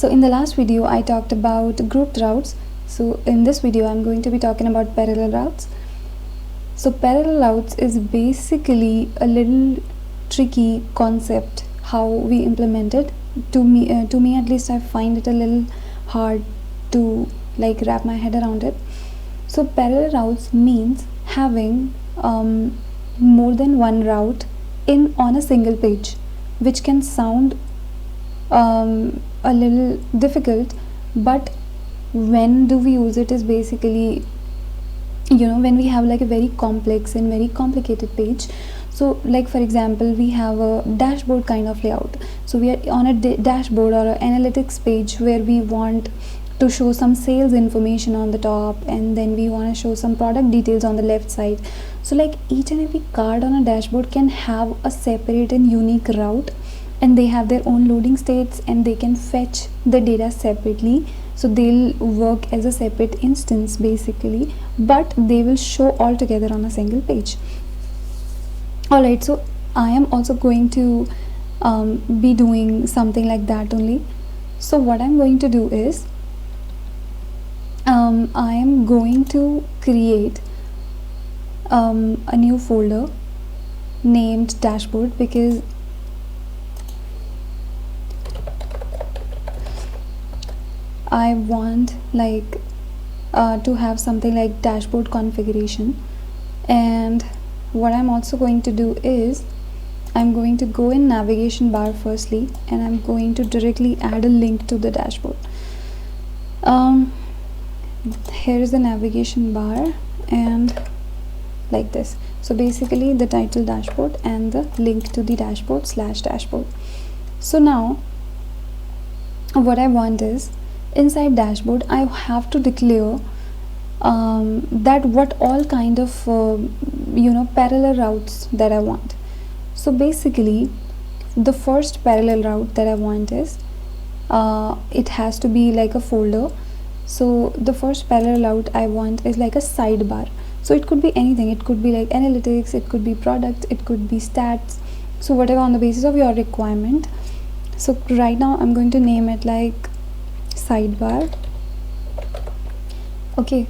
So in the last video I talked about grouped routes. So in this video I'm going to be talking about parallel routes. So parallel routes is basically a little tricky concept how we implement it. To me at least, I find it a little hard to like wrap my head around it. So parallel routes means having more than one route on a single page, which can sound a little difficult, but when do we use it is basically, when we have like a very complex and very complicated page. So like for example, we have a dashboard kind of layout. So we are on a dashboard or an analytics page where we want to show some sales information on the top, and then we want to show some product details on the left side. So like each and every card on a dashboard can have a separate and unique route, and they have their own loading states, and they can fetch the data separately. So they'll work as a separate instance basically, but they will show all together on a single page. Alright, so I am also going to be doing something like that only. So what I'm going to do is I am going to create a new folder named dashboard, because I want like to have something like dashboard configuration. And what I'm also going to do is I'm going to go in navigation bar firstly, and I'm going to directly add a link to the dashboard. Here is the navigation bar, and like this. So basically the title dashboard and the link to the dashboard / dashboard. So now what I want is, inside dashboard I have to declare that what all kind of parallel routes that I want. So basically the first parallel route that I want is it has to be like a folder. So the first parallel route I want is like a sidebar. So it could be anything, it could be like analytics, it could be product, it could be stats, so whatever on the basis of your requirement. So right now I'm going to name it like sidebar. Okay,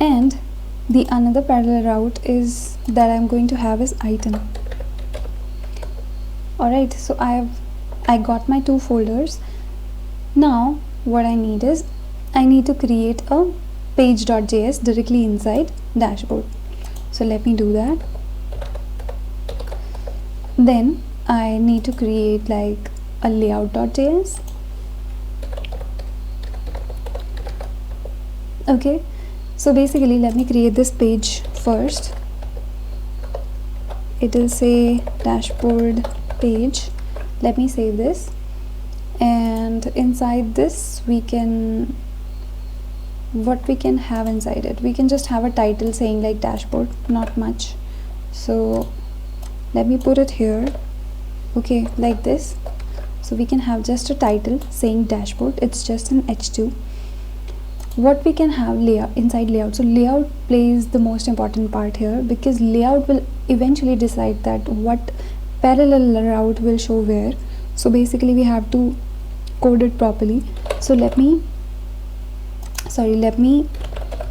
and the another parallel route is that I'm going to have is item. Alright, so I got my two folders. Now what I need is I need to create a page.js directly inside dashboard. So let me do that. Then I need to create like a layout.js. Okay, so basically let me create this page first. It will say dashboard page. Let me save this, and inside this what we can have inside it, we can just have a title saying like dashboard, not much. So let me put it here. Okay, like this. So we can have just a title saying dashboard. It's just an h2. What we can have layout inside layout. So layout plays the most important part here, because layout will eventually decide that what parallel route will show where. So basically we have to code it properly. So let me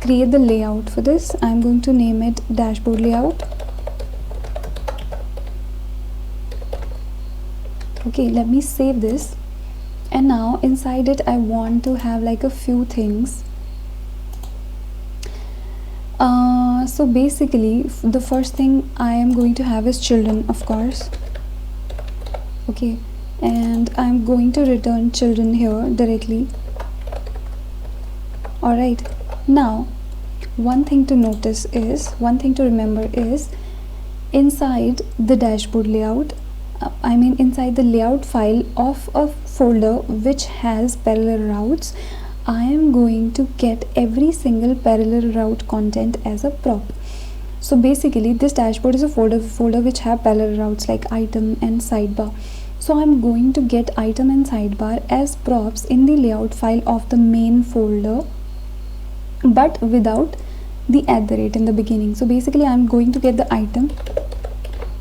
create the layout for this. I'm going to name it dashboard layout. Okay, let me save this, and now inside it I want to have like a few things. So basically the first thing I am going to have is children, of course. Okay, and I'm going to return children here directly. Alright, now one thing to remember is inside the dashboard layout, inside the layout file of a folder which has parallel routes, I am going to get every single parallel route content as a prop. So basically this dashboard is a folder which have parallel routes like item and sidebar. So I'm going to get item and sidebar as props in the layout file of the main folder, but without the @ in the beginning. So basically I'm going to get the item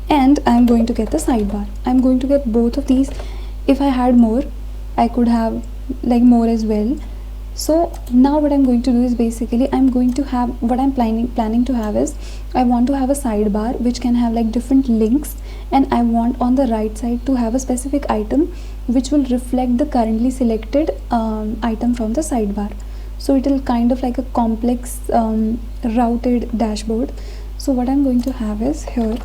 and I'm going to get the sidebar. I'm going to get both of these. If I had more, I could have like more as well. So now what I'm going to do is basically I'm going to have what I'm planning to have is I want to have a sidebar which can have like different links, and I want on the right side to have a specific item which will reflect the currently selected item from the sidebar. So it will kind of like a complex routed dashboard. So what I'm going to have is here,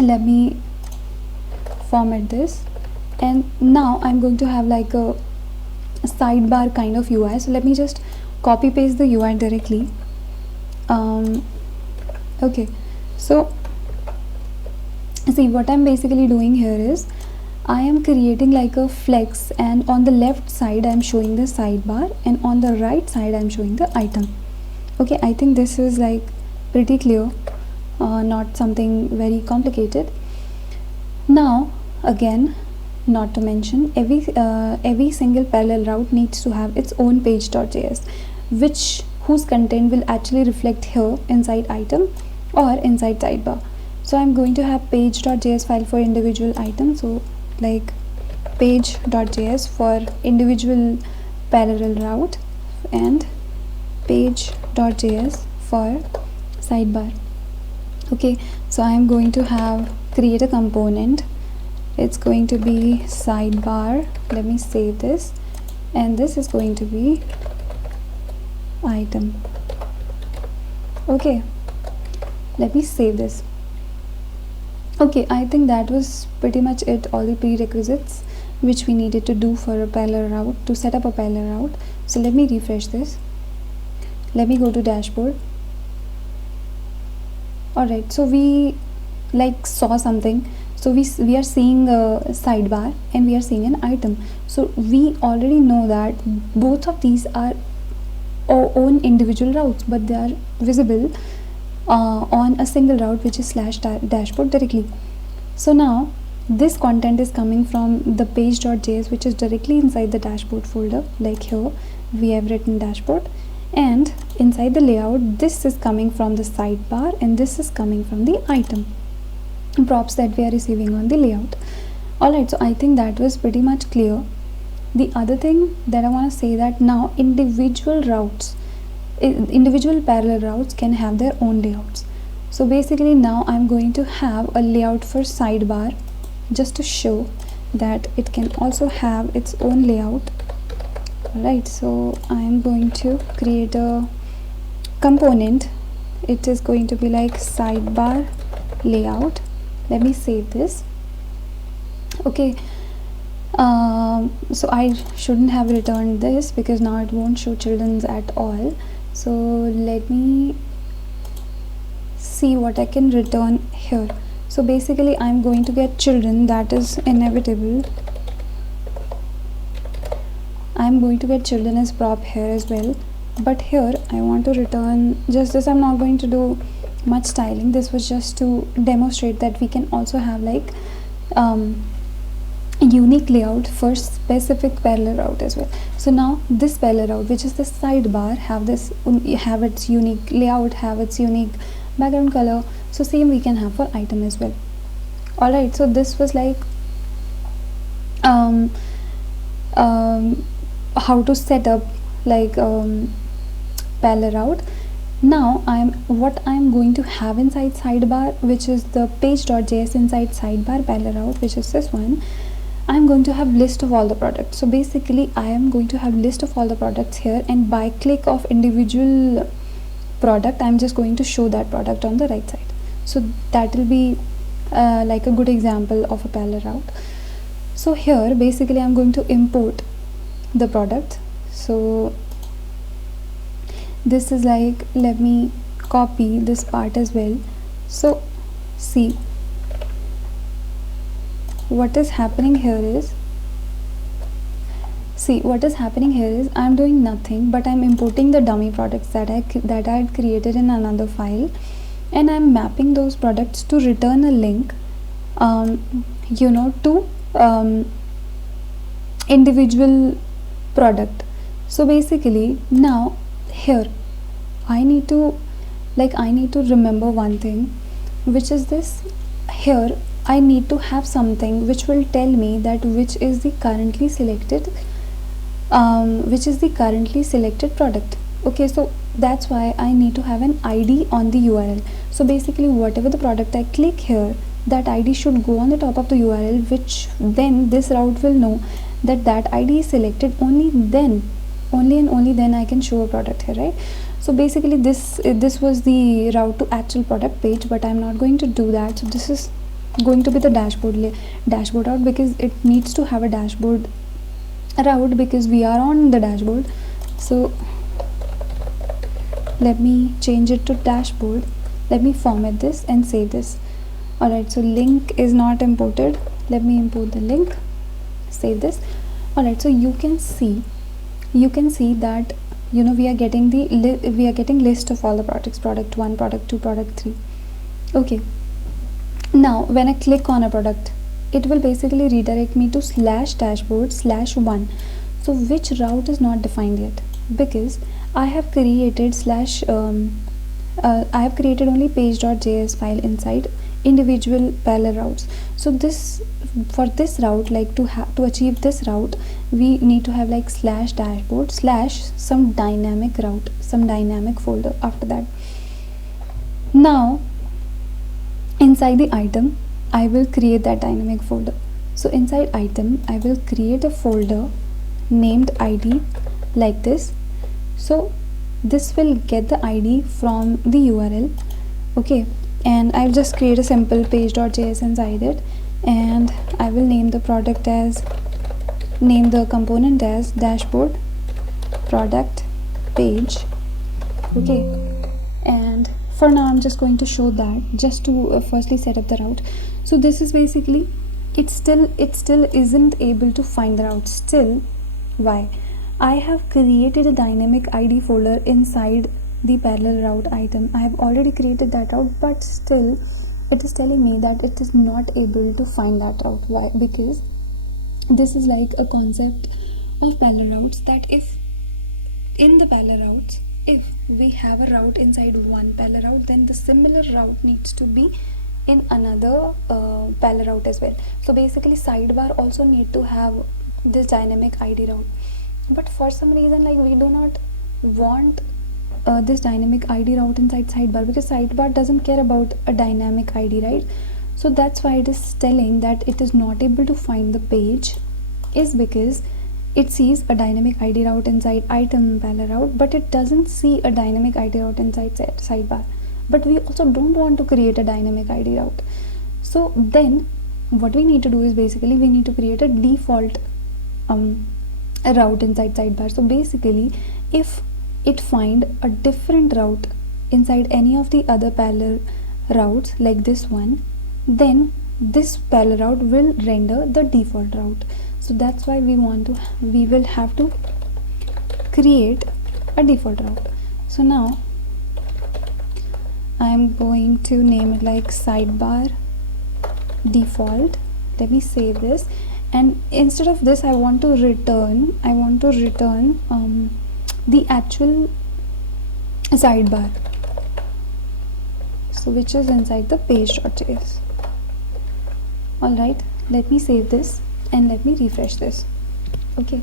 let me format this, and now I'm going to have like a sidebar kind of UI. So let me just copy paste the UI directly. Okay, so see what I'm basically doing here is I am creating like a flex, and on the left side I'm showing the sidebar, and on the right side I'm showing the item. Okay, I think this is like pretty clear, not something very complicated. Now again, not to mention, every single parallel route needs to have its own page.js, whose content will actually reflect here inside item or inside sidebar. So I'm going to have page.js file for individual items, so like page.js for individual parallel route and page.js for sidebar. Okay, so I'm going to have create a component. It's going to be sidebar. Let me save this, and this is going to be item. Okay, let me save this. Okay, I think that was pretty much it, all the prerequisites which we needed to do for a parallel route, to set up a parallel route. So let me refresh this. Let me go to dashboard. Alright, so we like saw something. So we are seeing a sidebar and we are seeing an item. So we already know that both of these are our own individual routes, but they are visible on a single route, which is /dashboard directly. So now this content is coming from the page.js, which is directly inside the dashboard folder. Like here we have written dashboard, and inside the layout this is coming from the sidebar, and this is coming from the item props that we are receiving on the layout. Alright, so I think that was pretty much clear. The other thing that I want to say, that now individual parallel routes can have their own layouts. So basically now I'm going to have a layout for sidebar, just to show that it can also have its own layout. Alright, so I'm going to create a component. It is going to be like sidebar layout. Let me save this. Okay, so I shouldn't have returned this because now it won't show children's at all. So let me see what I can return here. So basically I'm going to get children, that is inevitable. I'm going to get children as prop here as well, but here I want to return just this. I'm not going to do much styling. This was just to demonstrate that we can also have like unique layout for specific parallel route as well. So now this parallel route, which is the sidebar, have its unique layout, have its unique background color. So same we can have for item as well. Alright, so this was like how to set up like parallel route. Now what I'm going to have inside sidebar, which is the page.js inside sidebar parallel route, which is this one. I'm going to have list of all the products. So basically I am going to have list of all the products here, and by click of individual product I'm just going to show that product on the right side. So that will be like a good example of a parallel route. So here basically I'm going to import the product. So this is like, let me copy this part as well. So see what is happening here is, I'm doing nothing, but I'm importing the dummy products that I had created in another file, and I'm mapping those products to return a link to individual product. So basically now here I need to remember one thing, which is this. Here I need to have something which will tell me that which is the currently selected product. Okay, so that's why I need to have an ID on the URL. So basically whatever the product I click here, that ID should go on the top of the URL, which then this route will know that that ID is selected. Only and only then I can show a product here, right? So basically this was the route to actual product page, but I'm not going to do that. So this is going to be the dashboard route, because it needs to have a dashboard route because we are on the dashboard. So let me change it to dashboard. Let me format this and save this. Alright, so link is not imported. Let me import the link, save this. Alright, so you can see that we are getting list of all the products, product 1, product 2, product 3. Okay, now when I click on a product, it will basically redirect me to /dashboard/1. so which route is not defined yet, because I have created only page.js file inside individual parallel routes. So for this route, like to achieve this route, we need to have like /dashboard/ some dynamic route, some dynamic folder after that. Now inside the item, I will create that dynamic folder. So inside item, I will create a folder named ID like this. So this will get the ID from the URL. Okay, and I'll just create a simple page.js inside it, and I will name the component as dashboard product page. Okay, and for now I'm just going to show that, just to firstly set up the route. So this is basically it still isn't able to find the route. Still, why? I have created a dynamic ID folder inside the parallel route item. I have already created that route, but still it is telling me that it is not able to find that route. Why? Because this is like a concept of parallel routes, that if in the parallel routes, if we have a route inside one parallel route, then the similar route needs to be in another parallel route as well. So basically sidebar also need to have this dynamic ID route, but for some reason, like, we do not want this dynamic ID route inside sidebar, because sidebar doesn't care about a dynamic ID, right? So that's why it is telling that it is not able to find the page, is because it sees a dynamic ID route inside item parallel route, but it doesn't see a dynamic ID route inside sidebar. But we also don't want to create a dynamic ID route. So then what we need to do is basically we need to create a default route inside sidebar. So basically, if it find a different route inside any of the other parallel routes like this one, then this parallel route will render the default route. So that's why we will have to create a default route. So now I'm going to name it like sidebar default. Let me save this, and instead of this I want to return the actual sidebar, so which is inside the page.js. Alright, let me save this and let me refresh this. Okay,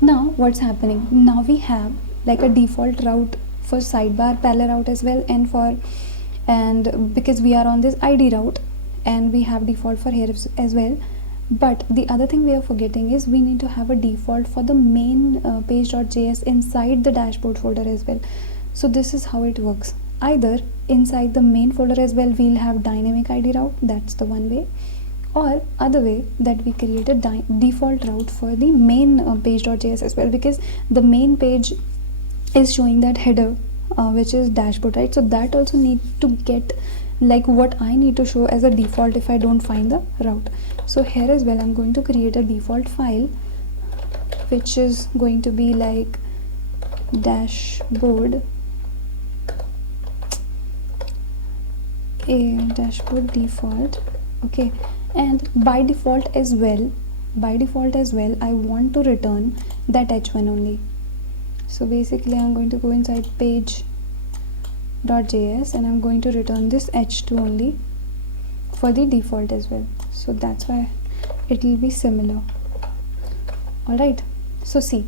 now what's happening? Now we have like a default route for sidebar parallel route as well, and because we are on this ID route, and we have default for here as well. But the other thing we are forgetting is we need to have a default for the main page.js inside the dashboard folder as well. So this is how it works. Either inside the main folder as well we'll have dynamic ID route, that's the one way, or other way that we create a default route for the main page.js as well, because the main page is showing that header which is dashboard, right? So that also need to get like what I need to show as a default if I don't find the route. So here as well I'm going to create a default file which is going to be like dashboard default. Okay, and by default as well I want to return that h1 only. So basically I'm going to go inside page.js and I'm going to return this h2 only for the default as well, so that's why it will be similar. Alright, so see,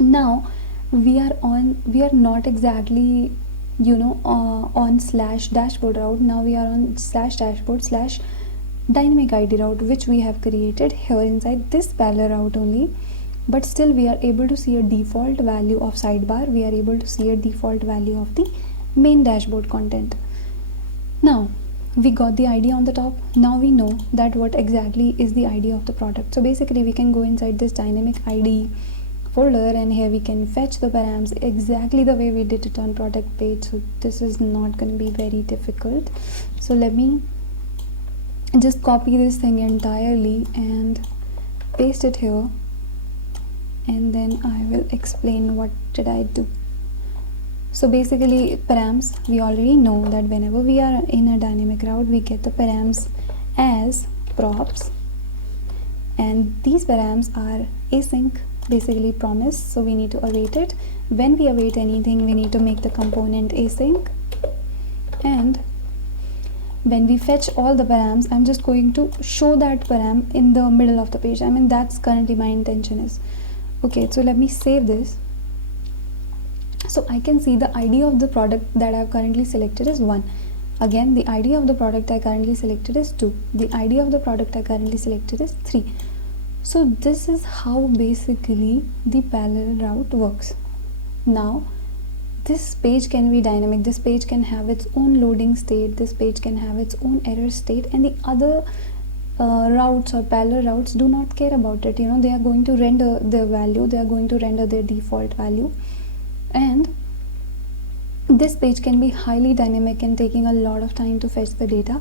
now we are not exactly on slash dashboard route. Now we are on slash dashboard slash dynamic ID route, which we have created here inside this parallel route only. But still we are able to see a default value of sidebar, we are able to see a default value of the main dashboard content. Now we got the ID on the top. Now we know that what exactly is the ID of the product. So basically we can go inside this dynamic ID folder, and here we can fetch the params exactly the way we did it on product page. So this is not going to be very difficult. So let me just copy this thing entirely and paste it here, and then I will explain what did I do. So basically params, we already know that whenever we are in a dynamic route, we get the params as props, and these params are async, basically promise, so we need to await it. When we await anything, we need to make the component async, and when we fetch all the params, I'm just going to show that param in the middle of the page. I mean, that's currently my intention is. Okay, so let me save this. So I can see the ID of the product that I've currently selected is 1. Again, the ID of the product I currently selected is 2. The ID of the product I currently selected is 3. So this is how basically the parallel route works. Now this page can be dynamic, this page can have its own loading state, this page can have its own error state, and the other routes or parallel routes do not care about it. They are going to render their value, they are going to render their default value. And this page can be highly dynamic and taking a lot of time to fetch the data,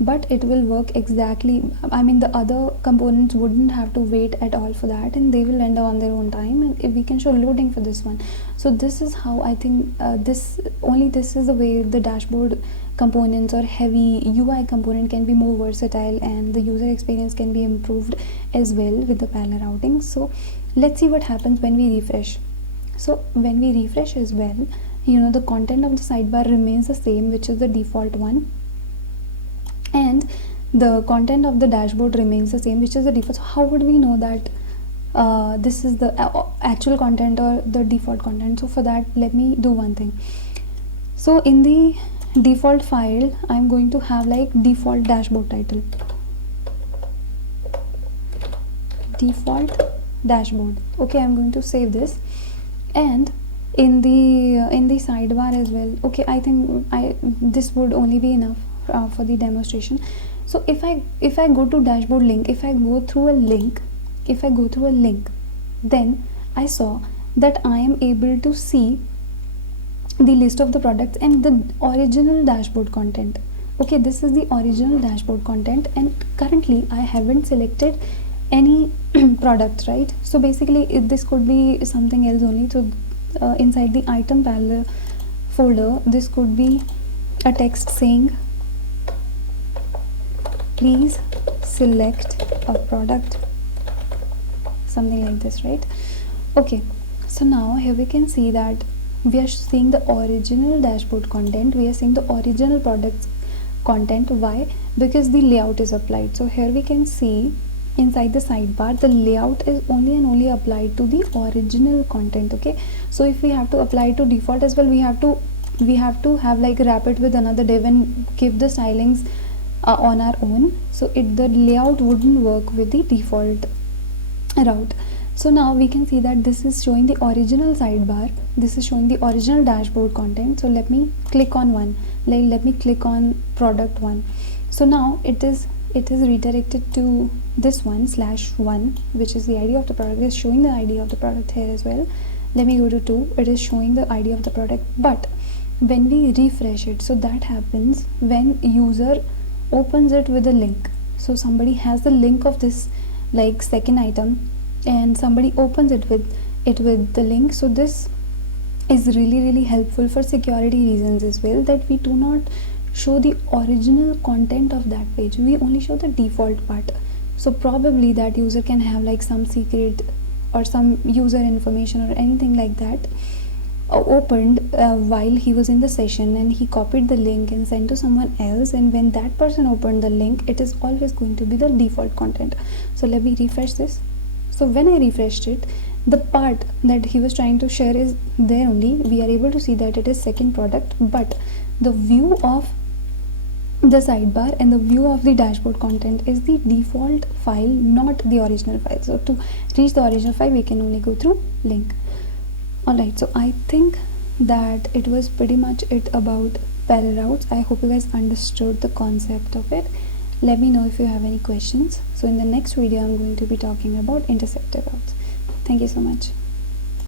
but it will work exactly, I mean the other components wouldn't have to wait at all for that, and they will render on their own time, and if we can show loading for this one. So this is how I think this is the way the dashboard components or heavy UI component can be more versatile, and the user experience can be improved as well with the parallel routing. So let's see what happens when we refresh. So when we refresh as well, the content of the sidebar remains the same, which is the default one, and the content of the dashboard remains the same, which is the default. So how would we know that this is the actual content or the default content? So for that, let me do one thing. So in the default file, I'm going to have like default dashboard title, default dashboard. Okay, I'm going to save this, and in the sidebar as well. Okay, I think this would only be enough for the demonstration. So if I go to dashboard link, if I go through a link, then I saw that I am able to see the list of the products and the original dashboard content. Okay, this is the original dashboard content, and currently I haven't selected any products, right? So basically this could be something else only. So inside the item parallel folder, this could be a text saying please select a product, something like this, right? Okay, so now here we can see that we are seeing the original dashboard content, we are seeing the original products content. Why? Because the layout is applied. So here we can see inside the sidebar the layout is only and only applied to the original content. Okay, so if we have to apply it to default as well, we have to have like wrap it with another div and give the stylings on our own, so the layout wouldn't work with the default route. So now we can see that this is showing the original sidebar, this is showing the original dashboard content. So let me click on one, like let me click on product 1. So now it is redirected to this one /1, which is the ID of the product. It is showing the ID of the product here as well. Let me go to 2, it is showing the ID of the product. But when we refresh it, so that happens when user opens it with a link. So somebody has the link of this like second item, and somebody opens it with the link. So this is really helpful for security reasons as well, that we do not show the original content of that page, we only show the default part. So probably that user can have like some secret or some user information or anything like that, opened while he was in the session, and he copied the link and sent to someone else, and when that person opened the link, it is always going to be the default content. So let me refresh this. So when I refreshed it, the part that he was trying to share is there only. We are able to see that it is second product, but the view of the sidebar and the view of the dashboard content is the default file, not the original file. So to reach the original file, we can only go through link. Alright, so I think that it was pretty much it about parallel routes. I hope you guys understood the concept of it. Let me know if you have any questions. So in the next video, I'm going to be talking about interceptor routes. Thank you so much.